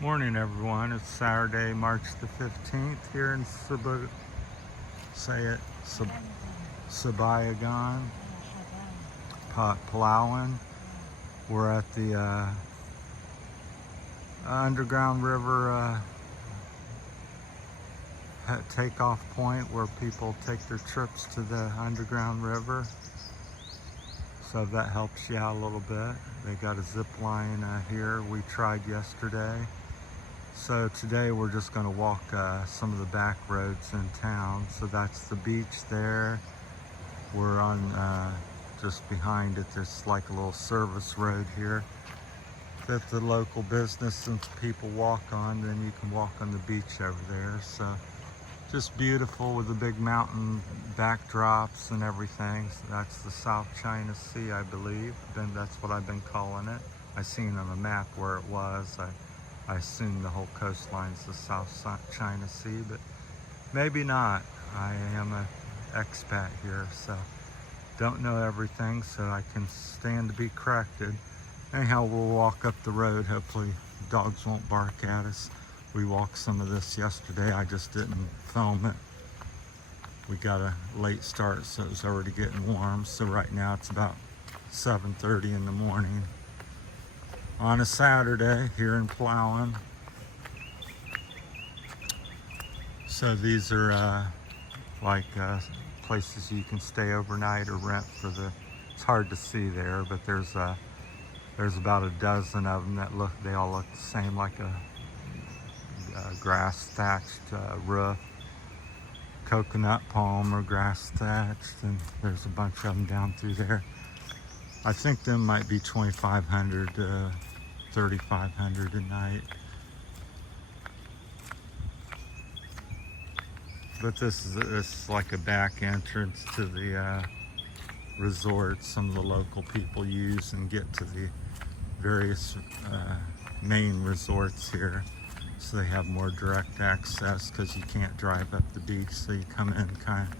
Morning, everyone. It's Saturday, March the 15th here in Sabayagan, Palawan. We're at the underground river takeoff point where people take their trips to the underground river. So that helps you out a little bit. They got a zip line here we tried yesterday. So today we're just going to walk some of the back roads in town. So that's the beach there. We're on just behind it. There's like a little service road here that the local business and people walk on. Then you can walk on the beach over there. So just beautiful with the big mountain backdrops and everything. So that's the South China Sea, I believe. Then that's what I've been calling it. I seen on the map where it was. I assume the whole coastline's the South China Sea, but maybe not. I am an expat here, so don't know everything, so I can stand to be corrected. Anyhow, we'll walk up the road. Hopefully dogs won't bark at us. We walked some of this yesterday. I just didn't film it. We got a late start, so it was already getting warm. So right now it's about 7:30 in the morning on a Saturday here in Palawan. So these are places you can stay overnight or rent for the. It's hard to see there, but there's about a dozen of them that they all look the same, like a grass thatched roof, coconut palm or grass thatched, and there's a bunch of them down through there. I think them might be 2,500 to 3,500 a night. But this is like a back entrance to the resort some of the local people use and get to the various main resorts here. So they have more direct access because you can't drive up the beach, so you come in kind of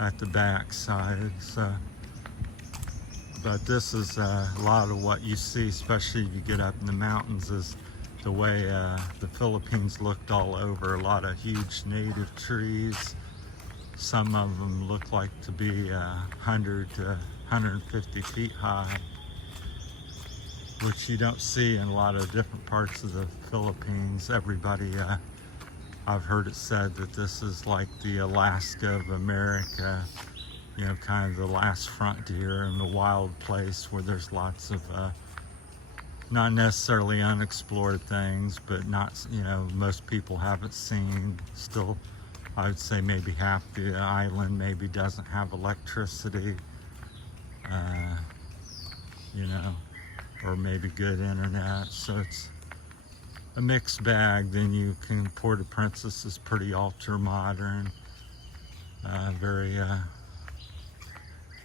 at the back side. So, but this is a lot of what you see, especially if you get up in the mountains, is the way the Philippines looked all over. A lot of huge native trees. Some of them look like to be 100 to 150 feet high, which you don't see in a lot of different parts of the Philippines. Everybody, I've heard it said that this is like the Alaska of America, you know, kind of the last frontier and the wild place where there's lots of not necessarily unexplored things, but not, you know, most people haven't seen. Still, I would say maybe half the island maybe doesn't have electricity, you know, or maybe good internet. So it's a mixed bag. Then you can, Puerto is pretty ultra modern, very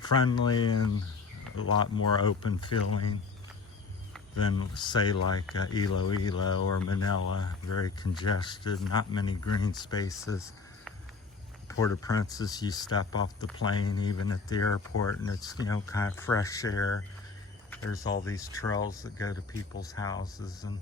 friendly and a lot more open feeling than say like Iloilo or Manila. Very congested, not many green spaces. Puerto, you step off the plane even at the airport and it's, you know, kind of fresh air. There's all these trails that go to people's houses and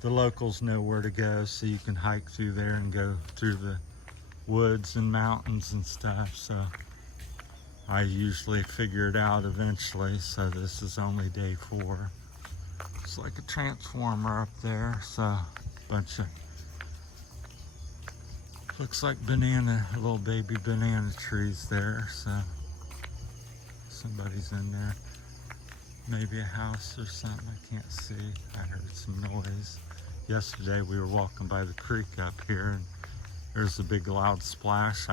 the locals know where to go, so you can hike through there and go through the woods and mountains and stuff. So I usually figure it out eventually, so this is only day 4. It's like a transformer up there, so a bunch of, looks like little baby banana trees there. So somebody's in there, maybe a house or something, I can't see. I heard some noise. Yesterday we were walking by the creek up here and there's a big loud splash.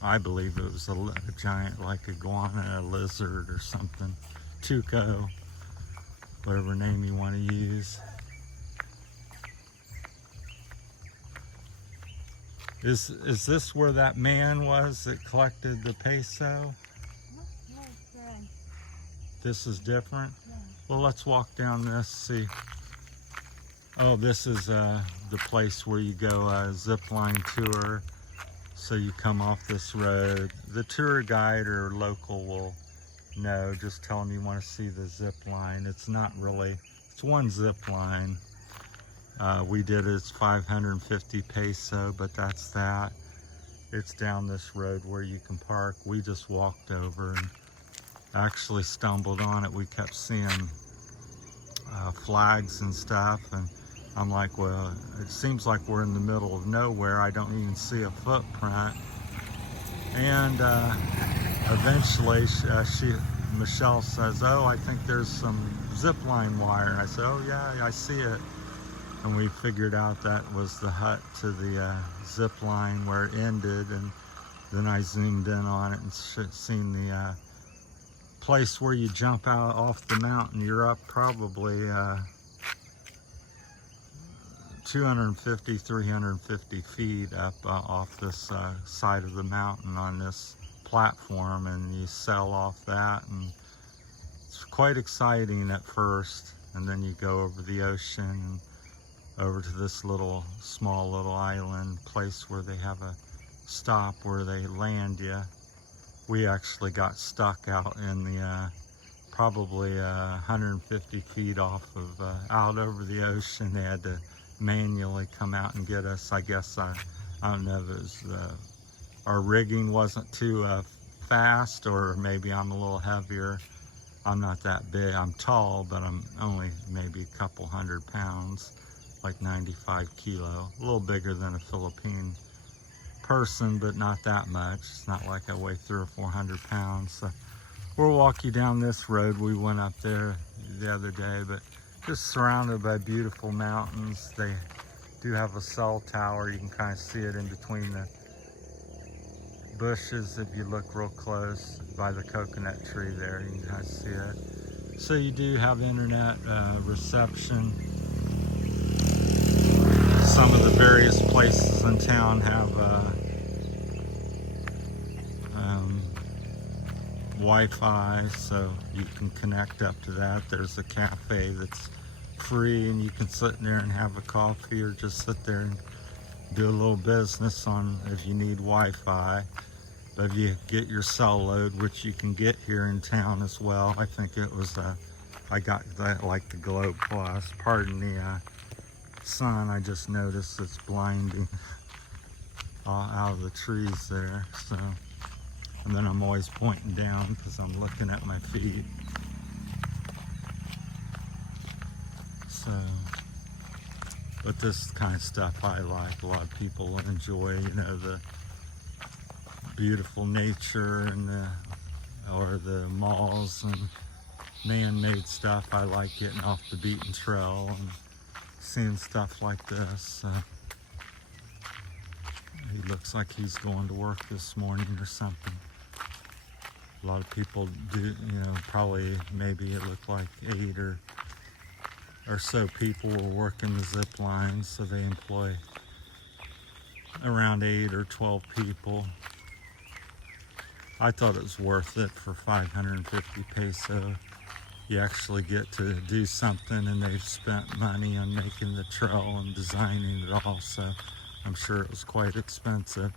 I believe it was a giant, like iguana, a lizard or something. Tuco, whatever name you want to use. Is this where that man was that collected the peso? No, different. This is different? Yeah. Well, let's walk down this, see. Oh, this is the place where you go zip line tour. So you come off this road. The tour guide or local will know. Just tell them you want to see the zip line. It's not really, it's one zip line. We did it's 550 peso, but that's that. It's down this road where you can park. We just walked over and actually stumbled on it. We kept seeing flags and stuff, and I'm like, well, it seems like we're in the middle of nowhere. I don't even see a footprint. And eventually Michelle says, oh, I think there's some zip line wire. And I said, oh yeah, I see it. And we figured out that was the hut to the zip line where it ended. And then I zoomed in on it and seen the place where you jump out off the mountain. You're up probably 250, 350 feet up off this side of the mountain on this platform, and you sail off that, and it's quite exciting at first, and then you go over the ocean and over to this small little island place where they have a stop where they land you. We actually got stuck out in the probably 150 feet off of out over the ocean. They had to manually come out and get us. I guess I don't know if it was our rigging wasn't too fast, or maybe I'm a little heavier. I'm not that big. I'm tall, but I'm only maybe a couple 100 pounds, like 95 kilo. A little bigger than a Philippine person, but not that much. It's not like I weigh 300 or 400 pounds. So we'll walk you down this road. We went up there the other day, but just surrounded by beautiful mountains. They do have a cell tower. You can kind of see it in between the bushes if you look real close by the coconut tree there. You can kind of see it. So you do have internet reception. Some of the various places in town have Wi-Fi, so you can connect up to that. There's a cafe that's free, and you can sit in there and have a coffee, or just sit there and do a little business on if you need Wi-Fi. But if you get your cell load, which you can get here in town as well, I think it was I got that like the Globe Plus. Pardon the sun, I just noticed it's blinding out of the trees there. So, and then I'm always pointing down because I'm looking at my feet. So, but this kind of stuff I like. A lot of people enjoy, you know, the beautiful nature and or the malls and man-made stuff. I like getting off the beaten trail and seeing stuff like this. He looks like he's going to work this morning or something. A lot of people do, you know, probably maybe it looked like 8 or so people were working the zip lines, so they employ around 8 or 12 people. I thought it was worth it for 550 peso. You actually get to do something, and they've spent money on making the trail and designing it all, so I'm sure it was quite expensive.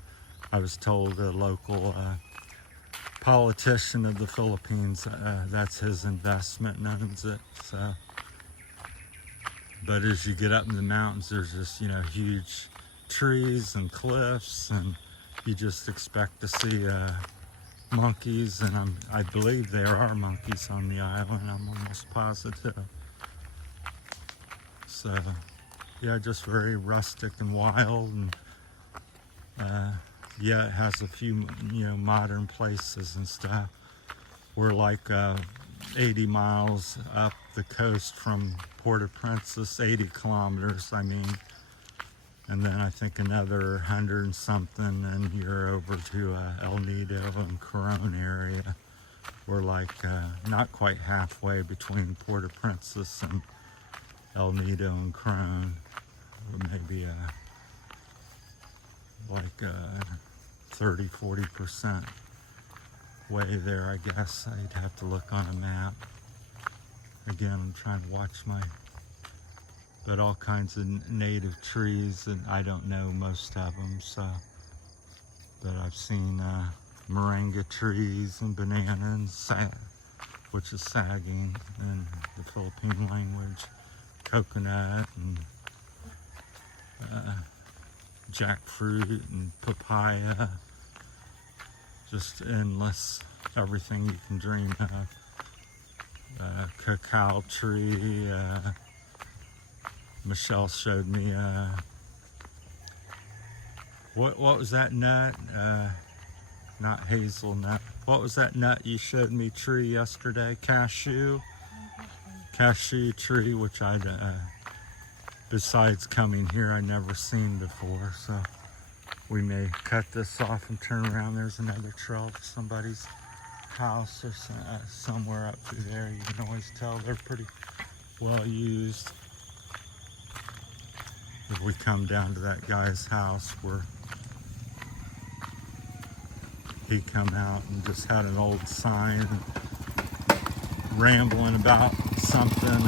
I was told a local politician of the Philippines, that's his investment and owns it. So, but as you get up in the mountains, there's just, you know, huge trees and cliffs, and you just expect to see monkeys, and I believe there are monkeys on the island. I'm almost positive. So, yeah, just very rustic and wild, and yeah, it has a few, you know, modern places and stuff. We're like 80 miles up the coast from Puerto, 80 kilometers, I mean. And then I think another 100 and something, and you're over to El Nido and Coron area. We're like not quite halfway between Puerto Princesa and El Nido and Coron. Maybe like 30-40% way there, I guess. I'd have to look on a map. Again, I'm trying to watch but all kinds of native trees, and I don't know most of them, so, but I've seen moringa trees and bananas, which is sagging in the Philippine language, coconut, and jackfruit and papaya, just endless, everything you can dream of. Cacao tree. Michelle showed me what was that nut? Not hazelnut. What was that nut you showed me tree yesterday? Cashew tree, which I'd besides coming here I never seen before. So we may cut this off and turn around. There's another trail to somebody's house or somewhere up through there. You can always tell they're pretty well used. If we come down to that guy's house where he come out and just had an old sign rambling about something,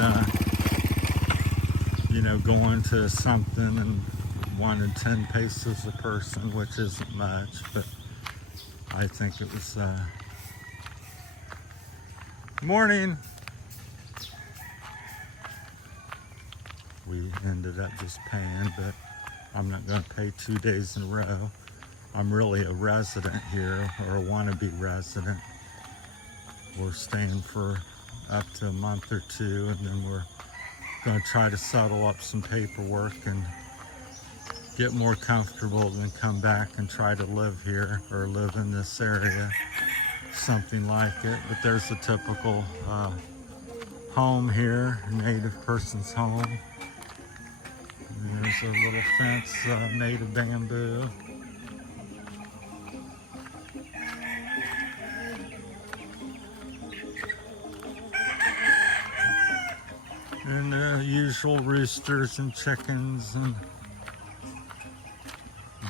going to something and wanted 10 pesos a person, which isn't much, but I think it was morning. We ended up just paying, but I'm not going to pay 2 days in a row. I'm really a resident here, or a wannabe resident. We're staying for up to a month or two, and then we're going to try to settle up some paperwork and get more comfortable, then come back and try to live here or live in this area, something like it. But there's a typical home here, native person's home. And there's a little fence made of bamboo. And the usual roosters and chickens and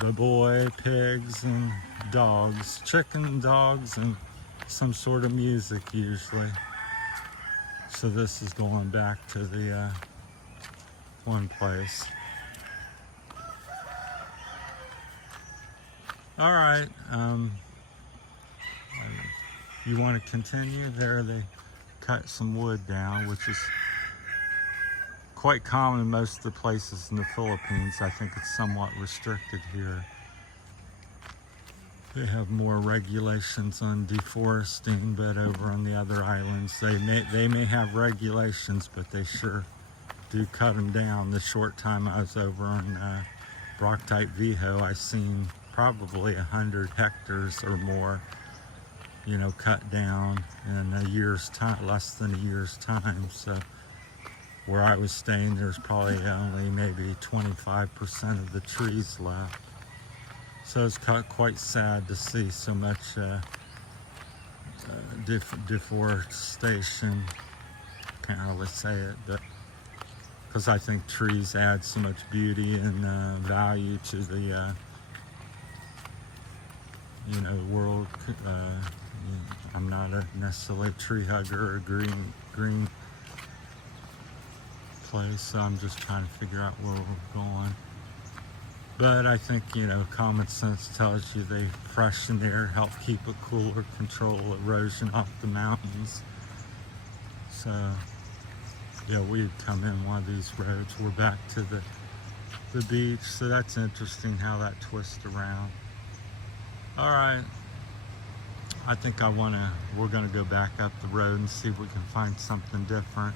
the boy pigs and dogs, chicken dogs, and some sort of music usually. So this is going back to the one place. All right, you want to continue? There they cut some wood down, which is quite common in most of the places in the Philippines. I think it's somewhat restricted here. They have more regulations on deforesting, but over on the other islands, they may have regulations, but they sure do cut them down. The short time I was over on Brock-type Viho, I seen probably 100 hectares or more, cut down in a year's time, less than a year's time. So where I was staying, there's probably only maybe 25% of the trees left. So it's quite sad to see so much deforestation. Can't really say it, but because I think trees add so much beauty and value to the world. I'm not necessarily a tree hugger or green place, so I'm just trying to figure out where we're going. But I think, common sense tells you they freshen the air, help keep it cooler, control erosion off the mountains. So, yeah, we'd come in one of these roads. We're back to the beach, so that's interesting how that twists around. All right, I think we're gonna go back up the road and see if we can find something different.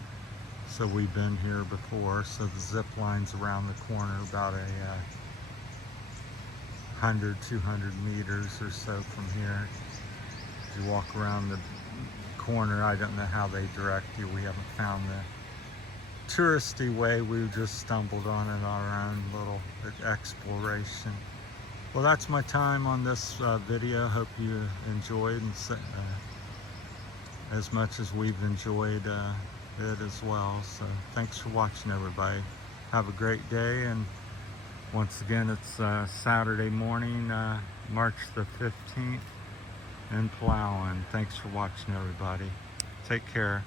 So we've been here before, so the zip line's around the corner, about a 100-200 meters or so from here. You walk around the corner. I don't know how they direct you. We haven't found the touristy way. We just stumbled on it on our own little exploration. Well, that's my time on this video. Hope you enjoyed, and as much as we've enjoyed it as well. So thanks for watching, everybody. Have a great day, and once again, it's Saturday morning, March the 15th in Palawan. Thanks for watching, everybody. Take care.